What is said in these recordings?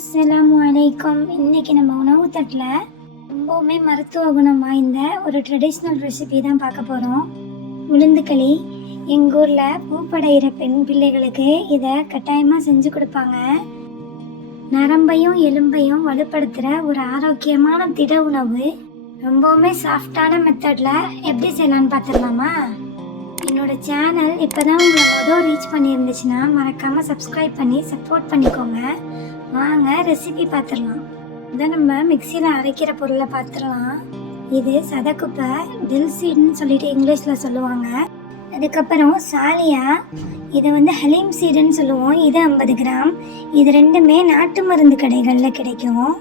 அஸ்ஸலாமு அலைக்கும் இன்னைக்கு நம்ம உணவு தட்டில் ரொம்பவுமே மருத்துவ குணம் வாய்ந்த ஒரு ட்ரெடிஷ்னல் ரெசிபி தான் பார்க்க போகிறோம் உளுந்துக்களி. எங்கள் ஊரில் பூப்படைகிற பெண் பிள்ளைகளுக்கு இதை கட்டாயமாக செஞ்சு கொடுப்பாங்க. நரம்பையும் எலும்பையும் வலுப்படுத்துகிற ஒரு ஆரோக்கியமான திட உணவு ரொம்பவுமே சாஃப்டான மெத்தடில் எப்படி செய்யலான்னு பார்த்துடலாமா? என்னோட சேனல் இப்போதான் உங்களை மொதல் ரீச் பண்ணியிருந்துச்சுன்னா மறக்காமல் சப்ஸ்கிரைப் பண்ணி சப்போர்ட் பண்ணிக்கோங்க. வாங்க ரெசிபி பார்த்துடலாம். இதான் நம்ம மிக்சியில் அரைக்கிற பொருளை பார்த்துடலாம். இது சதக்குப்பை டில்சீட்னு சொல்லிட்டு இங்கிலீஷில் சொல்லுவாங்க. அதுக்கப்புறம் சாலியா இதை வந்து ஹலீம் சீடுன்னு சொல்லுவோம். இது ஐம்பது கிராம். இது ரெண்டுமே நாட்டு மருந்து கடைகளில் கிடைக்கும்.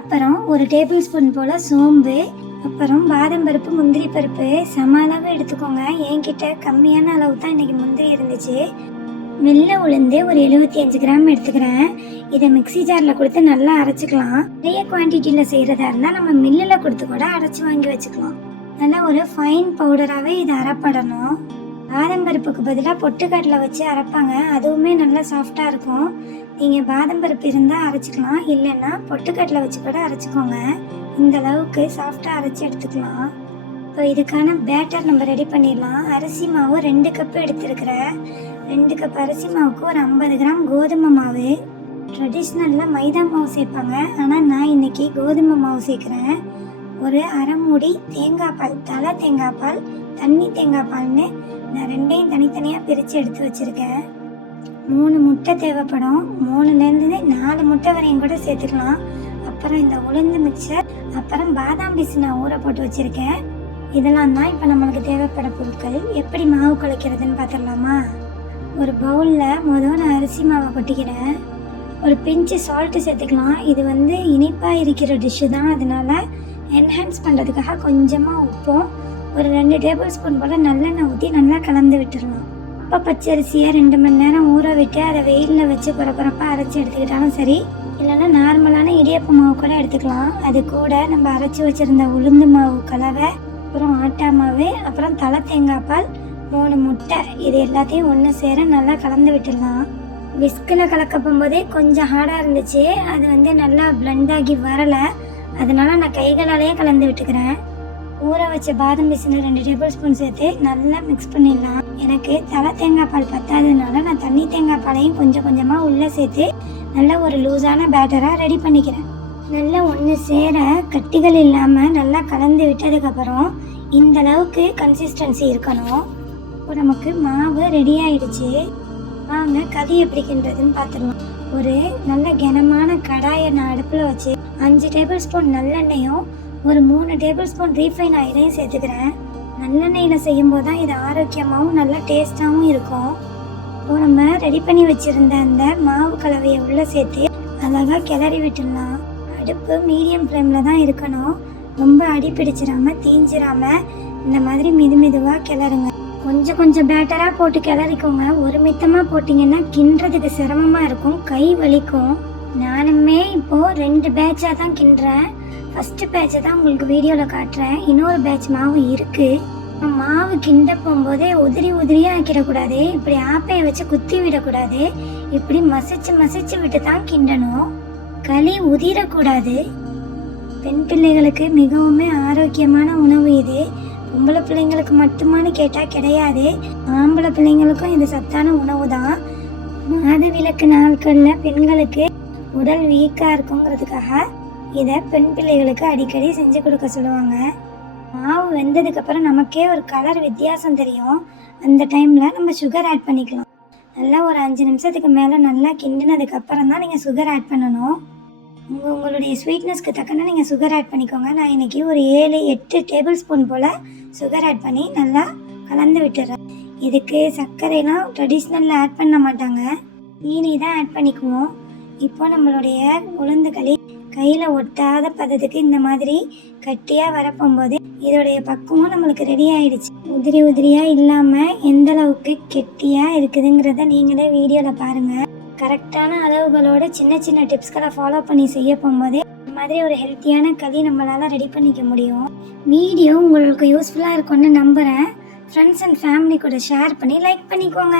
அப்புறம் ஒரு டேபிள் ஸ்பூன் போல் சோம்பு அப்புறம் பாதம் பருப்பு முந்திரி பருப்பு சம அளவு எடுத்துக்கோங்க. என்கிட்ட கம்மியான அளவு தான் இன்னைக்கு முந்திரி இருந்துச்சு. வெள்ளை உளுந்து ஒரு எழுபத்தி அஞ்சு கிராம் எடுத்துக்கிறேன். இதை மிக்ஸி ஜாரில் கொடுத்து நல்லா அரைச்சிக்கலாம். நிறைய குவான்டிட்டியில் செய்கிறதா இருந்தால் நம்ம மில்லில் கொடுத்து கூட அரைச்சி வாங்கி வச்சுக்கலாம். நல்லா ஒரு ஃபைன் பவுடராகவே இதை அரைப்படணும். பாதம் பருப்புக்கு பதிலாக பொட்டுக்கடலை வச்சு அரைப்பாங்க. அதுவுமே நல்லா சாஃப்டாக இருக்கும். நீங்கள் பாதம் பருப்பு இருந்தால் அரைச்சிக்கலாம். இல்லைன்னா பொட்டுக்கடலை வச்சு கூட அரைச்சிக்கோங்க. இந்த அளவுக்கு சாஃப்டாக அரைச்சி எடுத்துக்கலாம். இப்போ இதுக்கான பேட்டர் நம்ம ரெடி பண்ணிடலாம். அரிசி மாவு ரெண்டு கப்பு எடுத்துருக்கிறேன் ரெண்டு கப் அரிசி மாவுக்கு ஒரு ஐம்பது கிராம் கோதுமை மாவு. ட்ரெடிஷ்னலில் மைதா மாவு சேர்ப்பாங்க. ஆனால் நான் இன்னைக்கு கோதுமை மாவு சேர்க்குறேன். ஒரு அரை மூடி தேங்காய் பால் தலை தேங்காய் பால் தண்ணி தேங்காய் பால்னு நான் ரெண்டையும் தனித்தனியாக பிரித்து எடுத்து வச்சுருக்கேன். மூணு முட்டை தேவைப்படும். மூணுலேருந்து நாலு முட்டை வரையும் கூட சேர்த்துக்கலாம். அப்புறம் இந்த உளுந்து மிக்சர் அப்புறம் பாதாம் பீஸ் நான் ஊற போட்டு வச்சுருக்கேன். இதெல்லாம் தான் இப்போ நம்மளுக்கு தேவைப்பட பொருட்கள். எப்படி மாவு குழைக்கிறதுன்னு பார்த்துடலாமா? ஒரு பவுலில் முதல் நான் அரிசி மாவை கொட்டிக்கிறேன். ஒரு பிஞ்சு சால்ட்டு சேர்த்துக்கலாம். இது வந்து இனிப்பாக இருக்கிற டிஷ்ஷு தான். அதனால என்ஹான்ஸ் பண்ணுறதுக்காக கொஞ்சமாக உப்பும் ஒரு ரெண்டு டேபிள் ஸ்பூன் போல் நல்லெண்ணெய் ஊற்றி நல்லா கலந்து விட்டுடலாம் அப்போ பச்சரிசியை ரெண்டு மணி நேரம் ஊற விட்டு அதை வெயிலில் வச்சு குறக்குறப்பாக அரைச்சி எடுத்துக்கிட்டாலும் சரி இல்லைன்னா நார்மலான இடியப்ப மாவு கூட எடுத்துக்கலாம். அது கூட நம்ம அரைச்சி வச்சுருந்த உளுந்து மாவு கலவை அப்புறம் ஆட்டா மாவு அப்புறம் தலை தேங்காய் பால் மூணு முட்டை. இது எல்லாத்தையும் ஒன்று சேர நல்லா கலந்து விட்டுடலாம். விஸ்கில் கலக்க போகும்போதே கொஞ்சம் ஹார்டாக இருந்துச்சு. அது வந்து நல்லா blend ஆகி வரலை. அதனால நான் கைகளாலேயே கலந்து விட்டுக்கிறேன். ஊற வச்ச பாதம் பிசினை ரெண்டு டேபிள் ஸ்பூன் சேர்த்து நல்லா மிக்ஸ் பண்ணிடலாம். எனக்கு தலை தேங்காய் பால் பத்தாததுனால நான் தண்ணி தேங்காய் பாலையும் கொஞ்சம் கொஞ்சமாக உள்ளே சேர்த்து நல்ல ஒரு லூஸான பேட்டராக ரெடி பண்ணிக்கிறேன். நல்லா ஒன்று சேர கட்டிகள் இல்லாமல் நல்லா கலந்து விட்டதுக்கப்புறம் இந்த அளவுக்கு கன்சிஸ்டன்சி இருக்கணும். இப்போ நமக்கு மாவு ரெடி ஆயிடுச்சு. வாங்க கதி எப்படி கிண்டுறதுன்னு பார்த்துருவோம் ஒரு நல்ல கனமான கடாயை நான் அடுப்பில் வச்சு அஞ்சு டேபிள் ஸ்பூன் நல்லெண்ணெயும் ஒரு மூணு டேபிள் ஸ்பூன் ரீஃபைன் ஆயிலையும் சேர்த்துக்கிறேன். நல்லெண்ணெயில் செய்யும்போது தான் இது ஆரோக்கியமாகவும் நல்லா டேஸ்ட்டாகவும் இருக்கும். இப்போ நம்ம ரெடி பண்ணி வச்சுருந்த அந்த மாவு கலவையை உள்ளே சேர்த்து அழகாக கிளறி விட்டுடலாம். அடுப்பு மீடியம் ஃப்ளேமில் தான் இருக்கணும். ரொம்ப அடி பிடிச்சிடாம தீஞ்சிடாமல் இந்த மாதிரி மெது மெதுவாக கிளறுங்க. கொஞ்சம் கொஞ்சம் பேட்டராக போட்டு கிளறிக்கோங்க. ஒரு மித்தமாக போட்டிங்கன்னா கிண்டுறதுக்கு சிரமமாக இருக்கும். கை வலிக்கும். நானுமே இப்போது ரெண்டு பேட்சாக தான் கிண்டுறேன். ஃபஸ்ட்டு பேட்சை தான் உங்களுக்கு வீடியோவில் காட்டுறேன். இன்னொரு பேட்ச் மாவு இருக்குது மாவு கிண்ட போகும்போதே உதிரி உதிரியாக ஆக்கிடக்கூடாது இப்படி ஆப்பையை வச்சு குத்தி விடக்கூடாது. இப்படி மசிச்சு மசிச்சு விட்டு தான் கிண்டணும். களி உதிரக்கூடாது. பெண் பிள்ளைகளுக்கு மிகவுமே ஆரோக்கியமான உணவு இது. பொம்பளை பிள்ளைங்களுக்கு மட்டுமான்னு கேட்டால் கிடையாது. ஆம்பளை பிள்ளைங்களுக்கும் இது சத்தான உணவு தான். மாத விளக்கு நாட்களில் பெண்களுக்கு உடல் வீக்காக இருக்குங்கிறதுக்காக இதை பெண் பிள்ளைகளுக்கு அடிக்கடி செஞ்சு கொடுக்க சொல்லுவாங்க. மாவு வெந்ததுக்கப்புறம் நமக்கே ஒரு கலர் வித்தியாசம் தெரியும். அந்த டைமில் நம்ம சுகர் ஆட் பண்ணிக்கலாம். நல்லா ஒரு அஞ்சு நிமிஷத்துக்கு மேலே நல்லா கிண்டினதுக்கப்புறம் தான் நீங்கள் சுகர் ஆட் பண்ணணும். உங்கள் உங்களுடைய ஸ்வீட்னஸ்க்கு தக்கன நீங்கள் சுகர் ஆட் பண்ணிக்கோங்க. நான் இன்னைக்கு ஒரு ஏழு எட்டு டேபிள் ஸ்பூன் போல் சுகர் ஆட் பண்ணி நல்லா கலந்து விட்டுறேன். இதுக்கு சர்க்கரைலாம் ட்ரெடிஷ்னலில் ஆட் பண்ண மாட்டாங்க. நீனி தான் ஆட் பண்ணிக்குவோம். இப்போ நம்மளுடைய உளுந்து களி கையில் ஒட்டாத பதத்துக்கு இந்த மாதிரி கட்டியாக வரப்போகும்போது இதோடைய பக்குவம் நம்மளுக்கு ரெடி ஆயிடுச்சு. உதிரி உதிரியாக இல்லாமல் எந்த அளவுக்கு கெட்டியாக இருக்குதுங்கிறத நீங்களே வீடியோவில் பாருங்கள் கரெக்டான அளவுகளோட சின்ன சின்ன டிப்ஸ்களை ஃபாலோ பண்ணி செய்ய போகும்போது இந்த மாதிரி ஒரு ஹெல்த்தியான களி நம்மளால் ரெடி பண்ணிக்க முடியும். வீடியோ உங்களுக்கு யூஸ்ஃபுல்லாக இருக்கும்னு நம்புகிறேன் ஃப்ரெண்ட்ஸ் அண்ட் ஃபேமிலி கூட ஷேர் பண்ணி லைக் பண்ணிக்கோங்க.